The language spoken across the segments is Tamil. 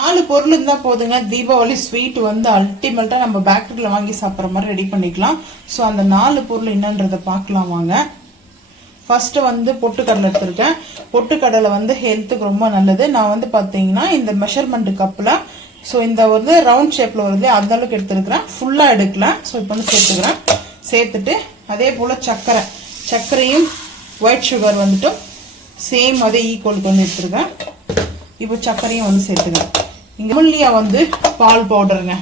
4 பொருள் இருந்தா போதுங்க. தீபாவளி ஸ்வீட் வந்து அல்டிமேட்டா நம்ம பேக்கரியில வாங்கி சாப்பிட்ற மாதிரி ரெடி பண்ணிக்கலாம். ஸோ அந்த 4 பொருள் என்னன்றதை பார்க்கலாம் வாங்க. ஃபர்ஸ்ட் வந்து பொட்டுக்கடலை எடுத்திருக்கேன். பொட்டுக்கடலை வந்து ஹெல்த்துக்கு ரொம்ப நல்லது. நான் வந்து பார்த்தீங்கன்னா இந்த மெஷர்மெண்ட் கப்பில் ஸோ இந்த வந்து ரவுண்ட் ஷேப்பில் வருது அந்த அளவுக்கு எடுத்துருக்கிறேன். ஃபுல்லாக எடுக்கல. ஸோ இப்போ வந்து சேர்த்துக்கிறேன். சேர்த்துட்டு அதே போல் சர்க்கரையும் ஒயிட் சுகர் வந்துட்டு சேம் அதே ஈக்குவலுக்கு வந்து எடுத்துருக்கேன். இப்போ சர்க்கரையும் வந்து சேர்த்துக்கிறேன். இங்கே அமுல்யா வந்து பால் பவுடருங்க.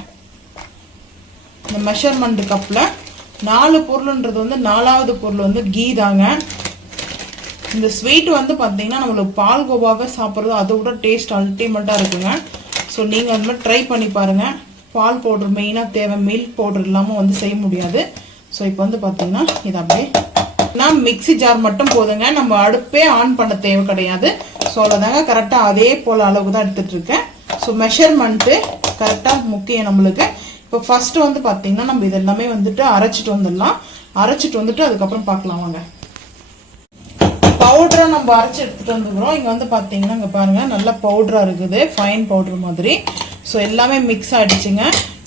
இந்த மெஷர்மெண்ட் கப்பில் 4 பொருள்ன்றது வந்து 4வது பொருள் வந்து கீ தாங்க. இந்த ஸ்வீட் வந்து பார்த்தீங்கன்னா நம்மளுக்கு பால் கோவாவை சாப்பிட்றது அதை விட டேஸ்ட் அல்டிமேட்டாக இருக்குங்க. ஸோ நீங்கள் அந்த மாதிரி ட்ரை பண்ணி பாருங்கள். பால் பவுடர் மெயினாக தேவை, மில்க் பவுடர் இல்லாமல் வந்து செய்ய முடியாது. ஸோ இப்போ வந்து பார்த்தீங்கன்னா இது அப்படியே மிக்சி ஜார் மட்டும் போதுங்க. நம்ம அடுப்பே ஆன் பண்ண தேவை கிடையாது. ஸோ அவ்வளோதாங்க. கரெக்டாக அதே போல் அளவுக்கு தான் எடுத்துகிட்டு இருக்கேன். ஸோ மெஷர்மெண்ட்டு கரெக்டாக முக்கியம் நம்மளுக்கு. இப்போ ஃபர்ஸ்ட்டு வந்து பார்த்தீங்கன்னா நம்ம இது எல்லாமே வந்துட்டு அரைச்சிட்டு வந்துடலாம். அரைச்சிட்டு வந்துட்டு அதுக்கப்புறம் பார்க்கலாம் வாங்க. பவுடரை நம்ம அரைச்சி எடுத்துகிட்டு வந்துக்கிறோம். இங்கே வந்து பார்த்தீங்கன்னா இங்கே பாருங்கள் நல்லா பவுடராக இருக்குது, ஃபைன் பவுடர் மாதிரி. ஸோ எல்லாமே மிக்ஸ் ஆகிடுச்சுங்க.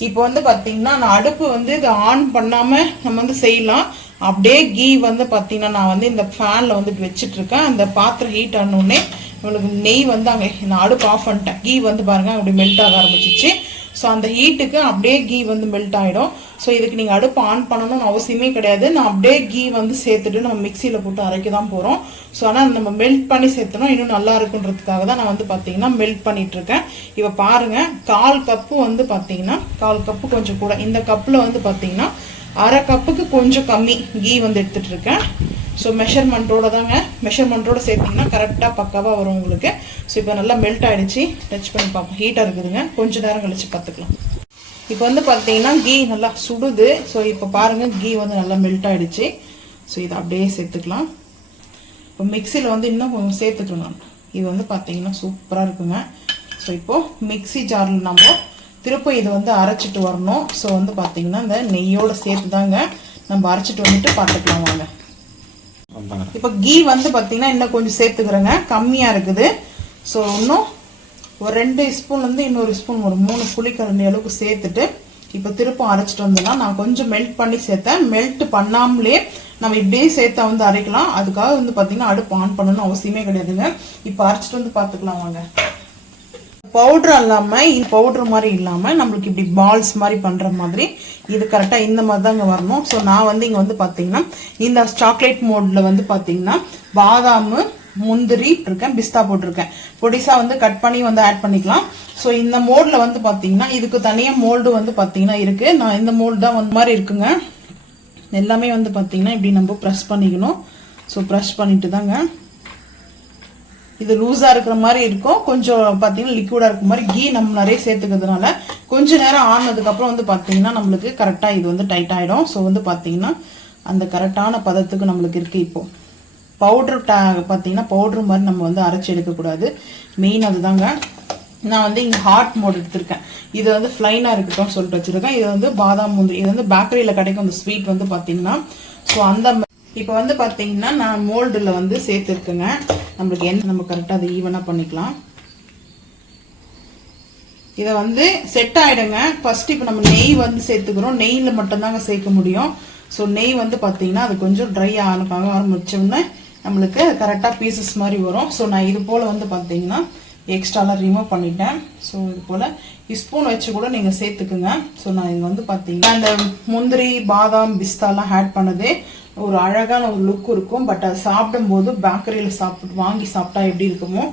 இப்போ வந்து பார்த்தீங்கன்னா நான் அடுப்பு வந்து இதை ஆன் பண்ணாமல் நம்ம வந்து செய்யலாம். அப்படியே கீ வந்து பார்த்தீங்கன்னா நான் வந்து இந்த ஃபேனில் வந்துட்டு வச்சிட்ருக்கேன். அந்த பாத்திரம் ஹீட் ஆனோடனே உங்களுக்கு நெய் வந்து அங்கே நான் அடுப்பு ஆஃப் பண்ணிட்டேன். கீ வந்து பாருங்கள் அப்படி மெல்ட் ஆக ஆரம்பிச்சிச்சு. ஸோ அந்த ஹீட்டுக்கு அப்படியே கீ வந்து மெல்ட் ஆகிடும். ஸோ இதுக்கு நீங்கள் அடுப்பு ஆன் பண்ணணும்னு அவசியமே கிடையாது. நான் அப்படியே கீ வந்து சேர்த்துட்டு நம்ம மிக்சியில் போட்டு அரைக்க தான் போகிறோம். ஸோ ஆனால் நம்ம மெல்ட் பண்ணி சேர்த்தணும் இன்னும் நல்லா இருக்குன்றதுக்காக தான் நான் வந்து பார்த்தீங்கன்னா மெல்ட் பண்ணிகிட்ருக்கேன். இப்போ பாருங்கள் 1/4 கப்பு வந்து பார்த்தீங்கன்னா 1/4 கப்பு கொஞ்சம் கூட, இந்த கப்பில் வந்து பார்த்தீங்கன்னா 1/2 கப்புக்கு கொஞ்சம் கம்மி கீ வந்து எடுத்துகிட்டு இருக்கேன். ஸோ மெஷர்மெண்ட்டோட தாங்க, மெஷர்மெண்ட்டோட சேர்த்திங்கன்னா கரெக்டாக பக்காவாக வரும் உங்களுக்கு. ஸோ இப்போ நல்லா மெல்ட் ஆகிடுச்சு. டச் பண்ணி பார்ப்போம். ஹீட்டாக இருக்குதுங்க. கொஞ்சம் நேரம் கழிச்சு பார்த்துக்கலாம். இப்போ வந்து பார்த்தீங்கன்னா கீ நல்லா சுடுது. ஸோ இப்போ பாருங்கள் கீ வந்து நல்லா மெல்ட் ஆகிடுச்சு. ஸோ இதை அப்படியே சேர்த்துக்கலாம். இப்போ மிக்சியில் வந்து இன்னும் கொஞ்சம் சேர்த்துக்கலாம். நான் இது வந்து பார்த்தீங்கன்னா சூப்பராக இருக்குங்க. ஸோ இப்போது மிக்சி ஜாரில் நம்ம திருப்ப இது வந்து அரைச்சிட்டு வரணும். ஸோ வந்து பார்த்தீங்கன்னா இந்த நெய்யோடு சேர்த்து தாங்க நம்ம அரைச்சிட்டு வந்துட்டு பார்த்துக்கலாம் வாங்க. இப்போ கீ வந்து பார்த்தீங்கன்னா இன்னும் கொஞ்சம் சேர்த்துக்கிறேங்க, கம்மியாக இருக்குது. ஸோ இன்னும் ஒரு 2 ஸ்பூன் வந்து இன்னொரு ஸ்பூன் ஒரு 3 புளிக்கரண்டி அளவுக்கு சேர்த்துட்டு இப்போ திருப்பம் அரைச்சிட்டு வந்துடலாம். நான் கொஞ்சம் மெல்ட் பண்ணி சேர்த்தேன். மெல்ட் பண்ணாமலே நம்ம இப்படியே சேர்த்தா வந்து அரைக்கலாம். அதுக்காக வந்து பார்த்தீங்கன்னா அடுப்பு ஆன் பண்ணணும்னு அவசியமே கிடையாதுங்க. இப்போ அரைச்சிட்டு வந்து பார்த்துக்கலாம் வாங்க. பவுடர் இல்லாமல் இது பவுடர் மாதிரி இல்லாமல் நம்மளுக்கு இப்படி பால்ஸ் மாதிரி பண்ணுற மாதிரி இது கரெக்டாக இந்த மாதிரி தாங்க வரணும். ஸோ நான் வந்து இங்கே வந்து பார்த்தீங்கன்னா இந்த சாக்லேட் மோடில் வந்து பார்த்தீங்கன்னா பாதாம், முந்திரி இருக்கேன், பிஸ்தா போட்டிருக்கேன். பொடிசா வந்து கட் பண்ணி வந்து ஆட் பண்ணிக்கலாம். ஸோ இந்த மோடில் வந்து பார்த்தீங்கன்னா இதுக்கு தனியாக மோல்டு வந்து பார்த்தீங்கன்னா இருக்குது. நான் இந்த மோல்டு தான் வந்து மாதிரி இருக்குங்க. எல்லாமே வந்து பார்த்தீங்கன்னா இப்படி நம்ம ப்ரெஸ் பண்ணிக்கணும். ஸோ ப்ரெஸ் பண்ணிட்டு தாங்க இது லூஸாக இருக்கிற மாதிரி இருக்கும். கொஞ்சம் பார்த்தீங்கன்னா லிக்விடாக இருக்கிற மாதிரி கீ நம்ம நிறைய சேர்த்துக்கிறதுனால கொஞ்சம் நேரம் ஆனதுக்கப்புறம் வந்து பார்த்தீங்கன்னா நம்மளுக்கு கரெக்டாக இது வந்து டைட் ஆகிடும். ஸோ வந்து பார்த்தீங்கன்னா அந்த கரெக்டான பதத்துக்கு நம்மளுக்கு இருக்குது. இப்போது பவுட்ரு பார்த்தீங்கன்னா பவுட்ரு மாதிரி நம்ம வந்து அரைச்சி எடுக்கக்கூடாது. மெயின் அதுதாங்க. நான் வந்து இங்கே ஹாட் மோட் எடுத்திருக்கேன். இது வந்து ஃப்ளைனாக இருக்கட்டும் சொல்லிட்டு வச்சுருக்கேன். இது வந்து பாதாம் முந்திரி, இது வந்து பேக்கரியில் கிடைக்கும் அந்த ஸ்வீட் வந்து பார்த்தீங்கன்னா. ஸோ அந்த இப்போ வந்து பார்த்தீங்கன்னா நான் மோல்டில் வந்து சேர்த்துருக்குங்க. நம்மளுக்கு நம்ம கரெக்டாக அதை ஈவனாக பண்ணிக்கலாம். இதை வந்து செட் ஆகிடுங்க. ஃபஸ்ட்டு இப்போ நம்ம நெய் வந்து சேர்த்துக்கிறோம். நெய்யில் மட்டும்தாங்க சேர்க்க முடியும். ஸோ நெய் வந்து பார்த்தீங்கன்னா அது கொஞ்சம் ட்ரை ஆரம்பிச்சோன்னே நம்மளுக்கு கரெக்டாக பீசஸ் மாதிரி வரும். ஸோ நான் இது போல் வந்து பார்த்தீங்கன்னா எக்ஸ்ட்ராலாம் ரிமூவ் பண்ணிட்டேன். ஸோ இது போல் ஸ்பூன் வச்சு கூட நீங்கள் சேர்த்துக்குங்க. ஸோ நான் இங்கே வந்து பார்த்தீங்கன்னா இந்த முந்திரி, பாதாம், பிஸ்தாலாம் ஆட் பண்ணது ஒரு அழகான ஒரு லுக் இருக்கும். பட் அது சாப்பிடும்போது பேக்கரியில் வாங்கி சாப்பிட்டா எப்படி இருக்குமோ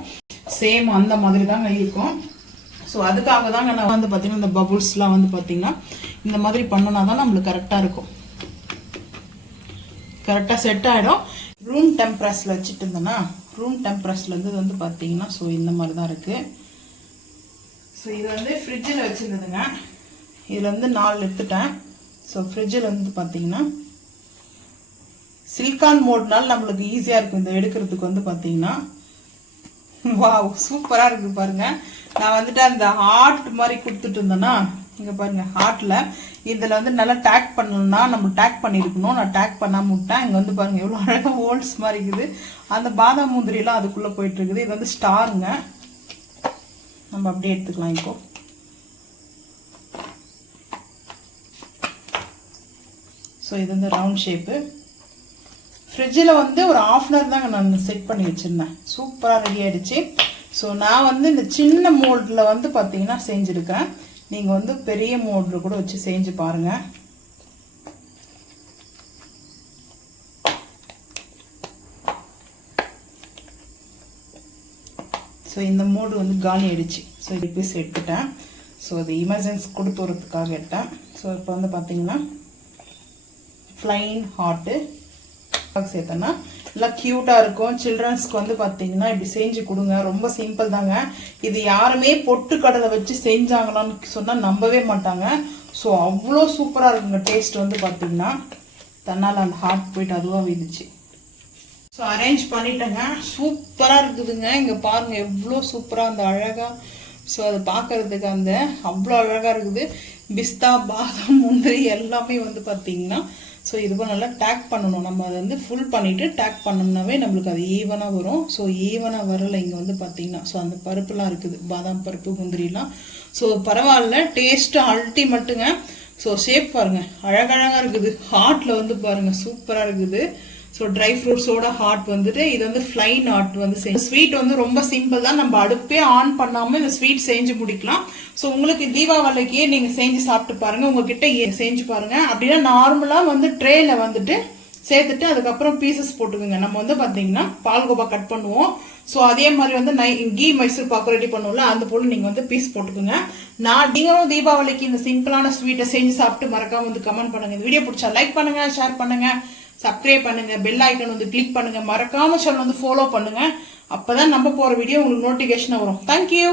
சேம் அந்த மாதிரி தாங்க இருக்கும். ஸோ அதுக்காக தாங்க நான் வந்து பார்த்தீங்கன்னா இந்த பபுள்ஸ்லாம் வந்து பார்த்தீங்கன்னா இந்த மாதிரி பண்ணோன்னா தான் நம்மளுக்கு கரெக்டாக இருக்கும். கரெக்டாக செட் ஆகிடும். ரூம் டெம்பரேச்சரில் வச்சுட்டு இருந்தேன்னா ரூம் டெம்பரேச்சர்லேருந்து வந்து பார்த்தீங்கன்னா ஸோ இந்த மாதிரி தான் இருக்குது. ஸோ இது வந்து ஃப்ரிட்ஜில் வச்சுருந்ததுங்க. இதில் வந்து 4 எடுத்துட்டேன். ஸோ ஃப்ரிட்ஜில் வந்து பார்த்தீங்கன்னா சிலிக்கான் மோட்னால நம்மளுக்கு ஈஸியாக இருக்கும் இந்த எடுக்கிறதுக்கு வந்து பார்த்தீங்கன்னா. வாவ் சூப்பராக இருக்குது பாருங்கள். நான் வந்துட்டு அந்த ஹார்ட் மாதிரி கொடுத்துட்டு இருந்தேன்னா இங்கே பாருங்கள் ஹார்ட்டில் இதில் வந்து நல்லா டேக் பண்ணணும்னா நம்ம டேக் பண்ணியிருக்கணும். நான் டேக் பண்ணாமல் விட்டேன். இங்கே வந்து பாருங்கள் எவ்வளோ அழகாக ஹோல்ஸ் மாதிரி இருக்குது. அந்த பாதாம் முந்திரியெல்லாம் அதுக்குள்ளே போயிட்டுருக்குது. இது வந்து ஸ்டாருங்க. நம்ம அப்படியே எடுத்துக்கலாம். இப்போ ஸோ இது வந்து ரவுண்ட் ஷேப்பு. ஃப்ரிட்ஜில் வந்து ஒரு 1/2 hour தாங்க நான் செட் பண்ணி வச்சுருந்தேன். சூப்பராக ரெடி ஆகிடுச்சு. ஸோ நான் வந்து இந்த சின்ன மோல்டில் வந்து பார்த்தீங்கன்னா செஞ்சுருக்கேன். நீங்கள் வந்து பெரிய மோல்டில் கூட வச்சு செஞ்சு பாருங்கள். ஸோ இந்த மோடு வந்து காலி ஆகிடுச்சு. ஸோ இது பீஸ் எடுத்துட்டேன். ஸோ அது எமர்ஜென்சி கொடுத்து வரதுக்காக எடுத்தேன். ஸோ இப்போ வந்து பார்த்தீங்கன்னா ஃப்ளைன் ஹாட்டு சேர்த்தேன்னா நல்லா க்யூட்டாக இருக்கும். சில்ட்ரன்ஸ்க்கு வந்து பார்த்தீங்கன்னா இப்படி செஞ்சு கொடுங்க. ரொம்ப சிம்பிள் தாங்க. இது யாருமே பொட்டுக்கடலை வச்சு செஞ்சாங்களான்னு சொன்னால் நம்பவே மாட்டாங்க. ஸோ அவ்வளோ சூப்பராக இருக்குங்க. டேஸ்ட் வந்து பார்த்தீங்கன்னா தன்னால் அந்த ஹார்ட் போயிட்டு அதுவாக வீந்துச்சு. ஸோ அரேஞ்ச் பண்ணிட்டேங்க. சூப்பராக இருக்குதுங்க. இங்கே பாருங்கள் எவ்வளோ சூப்பராக அந்த அழகாக. ஸோ அதை பார்க்கறதுக்கு அந்த அவ்வளோ அழகாக இருக்குது. பிஸ்தா, பாதாம், முந்திரி எல்லாமே வந்து பார்த்தீங்கன்னா ஸோ இது போல் நல்லா டேக் பண்ணணும். நம்ம அதை வந்து ஃபுல் பண்ணிவிட்டு டேக் பண்ணோம்னாவே நம்மளுக்கு அது ஈவனாக வரும். ஸோ ஈவனாக வரலை இங்கே வந்து பார்த்தீங்கன்னா. ஸோ அந்த பருப்புலாம் இருக்குது, பாதாம் பருப்பு, முந்திரிலாம். ஸோ பரவாயில்ல, டேஸ்ட்டு அல்டிமேட்டுங்க. ஸோ ஷேப் பாருங்கள் அழகழகாக இருக்குது. ஹார்ட்டில் வந்து பாருங்கள் சூப்பராக இருக்குது. ஸோ ட்ரை ஃப்ரூட்ஸோட ஹார்ட் வந்துட்டு இது வந்து ஃப்ளைன் ஹார்ட் வந்து ஸ்வீட் வந்து ரொம்ப சிம்பிள் தான். நம்ம அடுப்பே ஆன் பண்ணாமல் இந்த ஸ்வீட் செஞ்சு முடிக்கலாம். ஸோ உங்களுக்கு தீபாவளிக்கே நீங்கள் செஞ்சு சாப்பிட்டு பாருங்கள். உங்ககிட்ட செஞ்சு பாருங்கள். அப்படின்னா நார்மலாக வந்து ட்ரேல வந்துட்டு சேர்த்துட்டு அதுக்கப்புறம் பீசஸ் போட்டுக்கோங்க. நம்ம வந்து பார்த்தீங்கன்னா பால்கோவா கட் பண்ணுவோம். ஸோ அதே மாதிரி வந்து கீ மைசூர் பாக்கு ரெடி பண்ணுவோம்ல, அந்த போல் நீங்கள் வந்து பீஸ் போட்டுக்கோங்க. நீங்களும் தீபாவளிக்கு இந்த சிம்பிளான ஸ்வீட்டை செஞ்சு சாப்பிட்டு மறக்காம வந்து கமெண்ட் பண்ணுங்க. இந்த வீடியோ பிடிச்சா லைக் பண்ணுங்க, ஷேர் பண்ணுங்க, சப்ஸ்கிரைப் பண்ணுங்க, பெல் ஐக்கன் வந்து கிளிக் பண்ணுங்க, மறக்காம சேனல் வந்து ஃபாலோ பண்ணுங்க. அப்பதான் நம்ம போற வீடியோ உங்களுக்கு நோட்டிபிகேஷன் வரும். தேங்க்யூ.